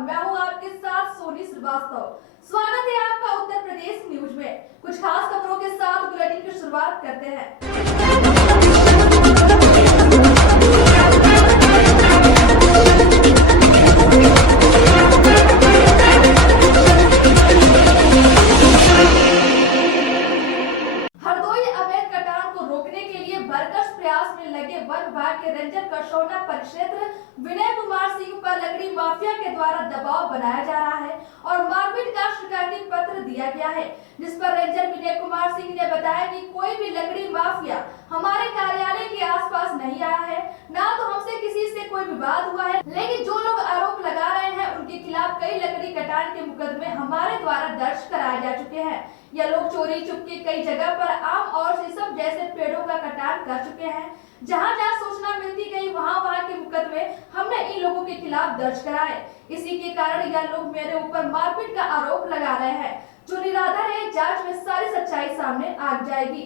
मैं हूँ आपके साथ सोनी श्रीवास्तव। स्वागत है आपका उत्तर प्रदेश न्यूज में। कुछ खास खबरों के साथ बुलेटिन की शुरुआत करते हैं। हरदोई अवैध कटान को रोकने के लिए भरकस प्रयास में लगे वन विभाग के रेंजर करसौना परिक्षेत्र विनय कुमार सिंह पर लकड़ी माफिया के द्वारा दबाव बनाया जा रहा है और मारपीट का शिकायती पत्र दिया गया है, जिस पर रेंजर विनय कुमार सिंह ने बताया कि कोई भी लकड़ी माफिया हमारे कार्यालय के आसपास नहीं आया है, ना तो हमसे किसी से कोई विवाद हुआ है, लेकिन जो लोग आरोप लगा रहे हैं उनके खिलाफ कई लकड़ी कटान के मुकदमे हमारे द्वारा दर्ज कराए जा चुके हैं। यह लोग चोरी चुपके कई जगह पर आम और शीशम जैसे पेड़ों का कटान कर चुके हैं। जहां जहां सूचना मिलती गई वहां के मुकदमे हमने इन लोगों के खिलाफ दर्ज कराए। इसी के कारण यह लोग मेरे ऊपर मारपीट का आरोप लगा रहे हैं। जो निराधार है, जांच में सारी सच्चाई सामने आ जाएगी।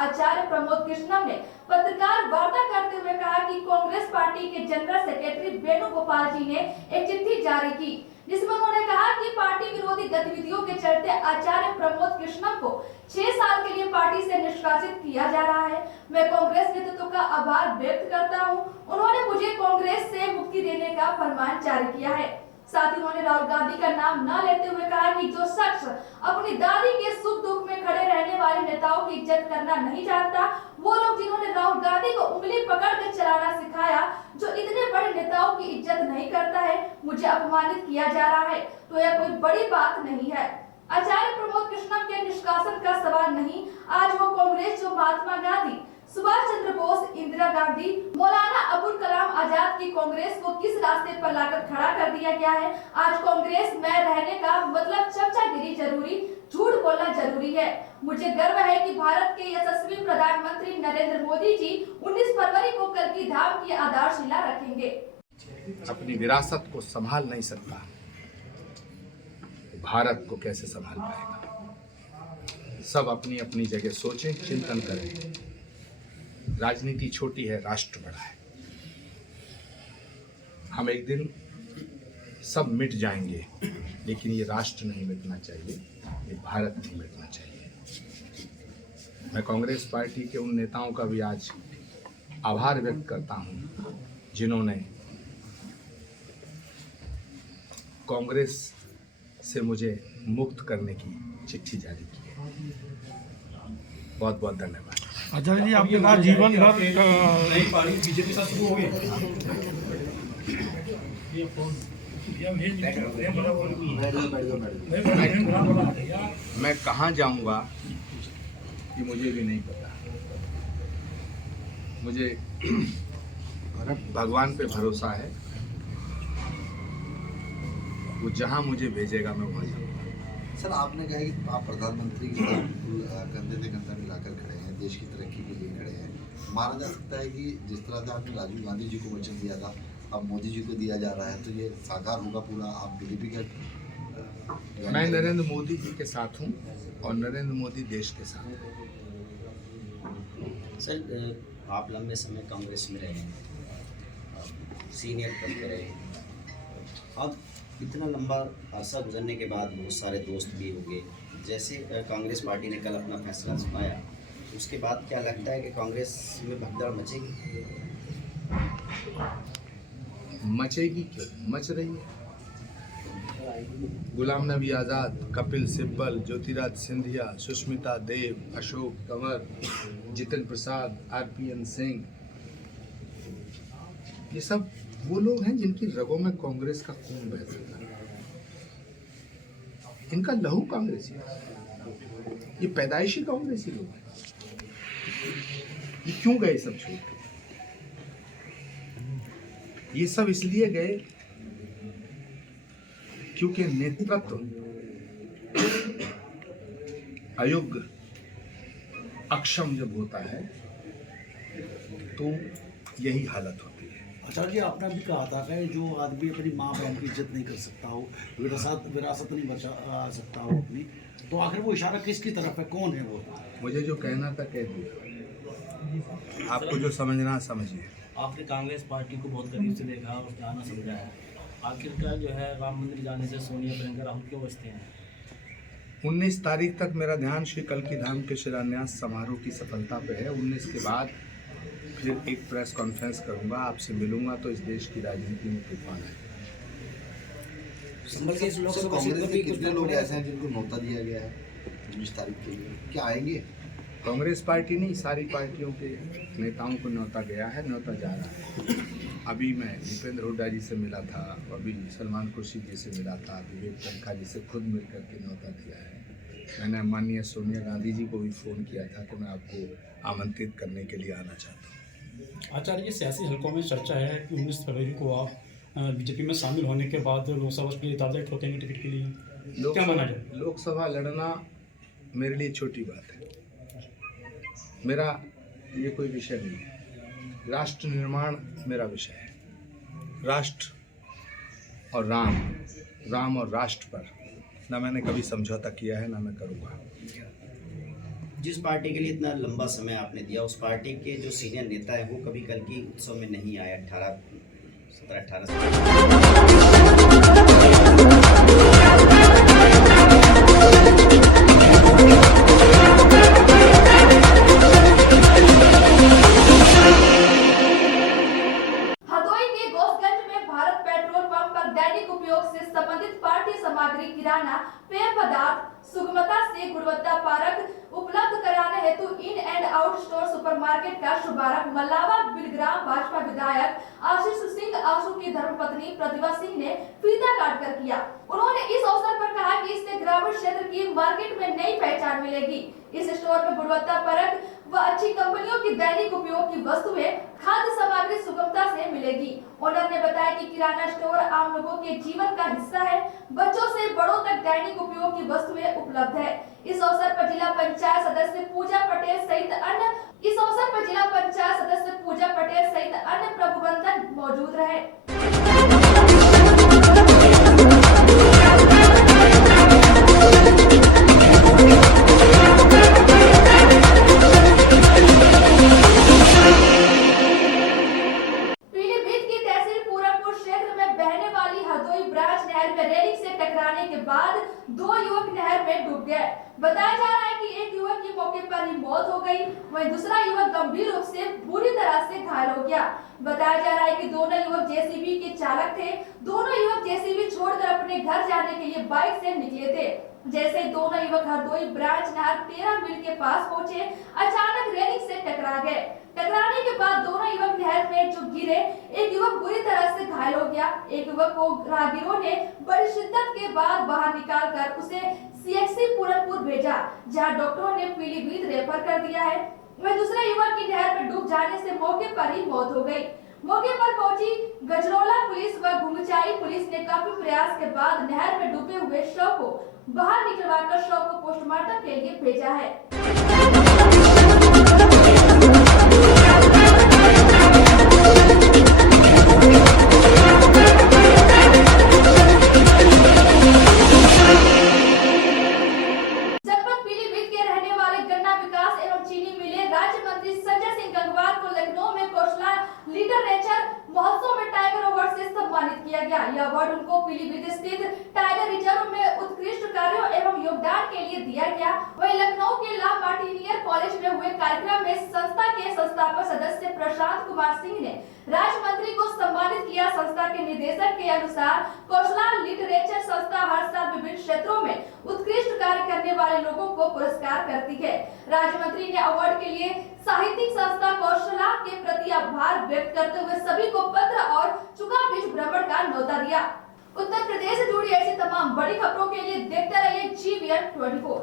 आचार्य प्रमोद कृष्णम ने पत्रकार वार्ता करते हुए कहा कि कांग्रेस पार्टी के जनरल सेक्रेटरी वेणुगोपाल जी ने एक चिट्ठी जारी की, जिसमें उन्होंने कहा कि पार्टी विरोधी गतिविधियों के चलते आचार्य प्रमोद कृष्णम को 6 साल के लिए पार्टी से निष्कासित किया जा रहा है। मैं कांग्रेस नेतृत्व का आभार व्यक्त करता हूं। उन्होंने मुझे कांग्रेस से मुक्ति देने का फरमान जारी किया है। साथ ही उन्होंने राहुल गांधी का नाम न लेते हुए कहा कि जो शख्स अपनी दादी के सुख दुख में खड़े रहने वाले नेताओं की इज्जत करना नहीं जानता, वो लोग जिन्होंने राहुल गांधी को उंगली पकड़ कर चलाना सिखाया, जो इतने बड़े नेताओं की इज्जत नहीं करता है, मुझे अपमानित किया जा रहा है, तो यह कोई बड़ी बात नहीं है। आचार्य प्रमोद कृष्णम के निष्कासन का सवाल नहीं। आज वो कांग्रेस जो महात्मा गांधी, सुभाष चंद्र बोस, इंदिरा गांधी, मौलाना अबुल कलाम आजाद की कांग्रेस को किस रास्ते पर लाकर खड़ा कर दिया गया है। आज कांग्रेस में रहने का मतलब चर्चागिरी जरूरी, झूठ बोलना जरूरी है। मुझे गर्व है कि भारत के यशस्वी प्रधानमंत्री नरेंद्र मोदी जी 19 फरवरी को कल्कि धाम की आधारशिला रखेंगे। अपनी विरासत को संभाल नहीं सकता, भारत को कैसे संभाल पाएगा। सब अपनी अपनी जगह सोचें, चिंतन करें। राजनीति छोटी है, राष्ट्र बड़ा है। हम एक दिन सब मिट जाएंगे, लेकिन ये राष्ट्र नहीं मिटना चाहिए, ये भारत नहीं मिटना चाहिए। मैं कांग्रेस पार्टी के उन नेताओं का भी आज आभार व्यक्त करता हूं, जिन्होंने कांग्रेस से मुझे मुक्त करने की चिट्ठी जारी की है। बहुत बहुत धन्यवाद। आचार्य जी, आपके कहा जीवन भर बीजेपी के साथ शुरू हो गए। मैं कहाँ जाऊंगा ये मुझे भी नहीं पता। मुझे भगवान पे भरोसा है, वो जहाँ मुझे भेजेगा मैं वहाँ जाऊंगा। सर, आपने कहा कि आप प्रधानमंत्री के साथ कंधे से कंधा मिलाकर खड़े हैं, देश की तरक्की के लिए खड़े हैं। माना जा सकता है कि जिस तरह से आपने राजीव गांधी जी को वचन दिया था, अब मोदी जी को दिया जा रहा है, तो ये साकार होगा पूरा। आप बीजेपी का मैं नरेंद्र मोदी जी के साथ हूँ और नरेंद्र मोदी देश के साथ हैं। सर, आप लंबे समय कांग्रेस में रहे हैं, सीनियर पद पर रहे, अब इतना लंबा अरसा गुजरने के बाद बहुत सारे दोस्त भी हो गए। जैसे कांग्रेस पार्टी ने कल अपना फैसला सुनाया, उसके बाद क्या लगता है कि कांग्रेस में भगदड़ मचेगी? मचेगी क्यों, मच रही है। गुलाम नबी आज़ाद, कपिल सिब्बल, ज्योतिराज सिंधिया, सुष्मिता देव, अशोक कंवर, जितिन प्रसाद, RPN सिंह, ये सब वो लोग हैं जिनकी रगों में कांग्रेस का खून बहता है। इनका लहू कांग्रेसी है, ये पैदाइशी कांग्रेसी लोग हैं। ये क्यों गए सब छोड़ के? ये सब इसलिए गए क्योंकि नेतृत्व अयोग्य, अक्षम जब होता है तो यही हालत होती है। आचार्य जी, आपने भी कहा था कि जो आदमी अपनी माँ बहन की इज्जत नहीं कर सकता हो, विरासत नहीं बचा सकता हो अपनी, तो आखिर वो इशारा किसकी तरफ है, कौन है वो? मुझे जो कहना था कह दिया, आपको जो समझना समझिए। आपने कांग्रेस पार्टी को बहुत करीब से देखा और जाना समझा है, आखिरकार जो है राम मंदिर जाने से सोनिया प्रियंका राहुल क्यों बचते हैं? 19 तारीख तक मेरा ध्यान श्री कल्की धाम के शिलान्यास समारोह की सफलता पे है। 19 के बाद फिर एक प्रेस कॉन्फ्रेंस करूंगा, आपसे मिलूंगा तो इस देश की राजनीति में तूफान है। संभल के इस सर, लोकसभा कांग्रेस सीट पर के भी कितने लोग ऐसे हैं जिनको न्योता दिया गया है 19 तारीख के लिए, क्या आएंगे? कांग्रेस पार्टी नहीं, सारी पार्टियों के नेताओं को न्योता गया है, न्योता जा रहा है। अभी मैं दीपेंद्र हुड्डा जी से मिला था, अभी सलमान खुर्शीद जी से मिला था, विवेक तनखा जी से खुद मिल करके न्योता दिया है। मैंने माननीय सोनिया गांधी जी को भी फ़ोन किया था कि मैं आपको आमंत्रित करने के लिए आना चाहता हूँ। आचार्य जी, सियासी हलकों में चर्चा है कि 19 फरवरी को आप बीजेपी में शामिल होने के बाद लोकसभा के लिए ताजा ठोकेंगे टिकट के लिए, क्या माना जाए? लोकसभा लड़ना मेरे लिए छोटी बात है, मेरा ये कोई विषय नहीं है। राष्ट्र निर्माण मेरा विषय है। राष्ट्र और राम और राष्ट्र पर ना मैंने कभी समझौता किया है, ना मैं करूँगा। जिस पार्टी के लिए इतना लंबा समय आपने दिया, उस पार्टी के जो सीनियर नेता है वो कभी कल की उत्सव में नहीं आए। 17-18 हदोई के गोसगंज में भारत पेट्रोल पंप पर दैनिक उपयोग से संबंधित पार्टी सामग्री, किराना, पेय पदार्थ सुगमता से गुणवत्ता परक उपलब्ध कराने हेतु in and out store supermarket का शुभारंभ मल्लावा बिलग्राम भाजपा विधायक आशीष सिंह आशु की धर्मपत्नी प्रतिभा सिंह ने फीता काट कर किया। उन्होंने इस अवसर पर कहा कि इससे ग्रामीण क्षेत्र की मार्केट में नई पहचान मिलेगी। इस स्टोर में गुणवत्ता परक व अच्छी कंपनियों की दैनिक उपयोग की वस्तुएं, खाद्य सामग्री सुगमता से मिलेगी। ओनर ने बताया कि किराना स्टोर आम लोगों के जीवन का हिस्सा है, बच्चों से बड़ों तक दैनिक उपयोग की वस्तुएं उपलब्ध है। इस अवसर पर जिला पंचायत सदस्य पूजा पटेल सहित अन्य प्रबंधन मौजूद रहे। पीलीभीत की तहसील पूरनपुर क्षेत्र में बहने वाली हरदोई ब्रांच नहर में रेलिंग से टकराने के बाद 2 युवक नहर में डूब गए। बताया जा रहा है कि एक युवक की मौके पर ही मौत हो गई, वहीं दूसरा युवक गंभीर रूप से बुरी तरह से घायल हो गया। बताया जा रहा है कि दोनों युवक जेसीबी के चालक थे। दोनों युवक जेसीबी छोड़कर अपने घर जाने के लिए बाइक से निकले थे। जैसे दोनों युवक हरदोई ब्रांच नहर 13 मील के पास पहुंचे, अचानक रेलिंग से टकरा गए। टकराने के बाद दोनों युवक नहर में जो गिरे, एक युवक बुरी तरह से घायल हो गया। एक युवक को राहगीरों ने बड़ी शिद्दत के बाद बाहर निकालकर उसे सीएचसी पूरनपुर भेजा, जहां डॉक्टरों ने पीलीभीत रेफर कर दिया है। वहीं दूसरे युवक की नहर में डूब जाने से मौके पर ही मौत हो गई। मौके पर पहुंची गजरौला पुलिस व घुंघचाई पुलिस ने काफी प्रयास के बाद नहर में डूबे हुए शव को बाहर निकलवाकर शव को पोस्टमार्टम के लिए भेजा है। जनपद पीलीभीत के रहने वाले गन्ना विकास एवं चीनी मिले राज्य मंत्री संजय सिंह गंगवार को लखनऊ में कौशला लिटरेचर महोत्सव में टाइगर अवार्ड से सम्मानित किया गया। यह अवार्ड उनको पीलीभीत स्थित टाइगर रिजर्व में उत्कृष्ट कार्यों एवं योगदान के लिए दिया गया। वहीं लखनऊ के ला मार्टिनियर कॉलेज में हुए कार्यक्रम में संस्था के संस्थापक सदस्य प्रशांत कुमार सिंह ने राज्य मंत्री को सम्मानित किया। संस्था के निदेशक के अनुसार कौशला लिटरेचर संस्था हर साल विभिन्न क्षेत्रों में उत्कृष्ट कार्य करने वाले लोगों को पुरस्कार करती है। राज्य मंत्री ने अवार्ड के लिए साहित्यिक संस्था कौशला के प्रति आभार व्यक्त करते हुए सभी को पत्र और चुका बीच भ्रमण का न्योता दिया। उत्तर प्रदेश से जुड़ी ऐसी तमाम बड़ी खबरों के लिए देखते रहिए GVN 24।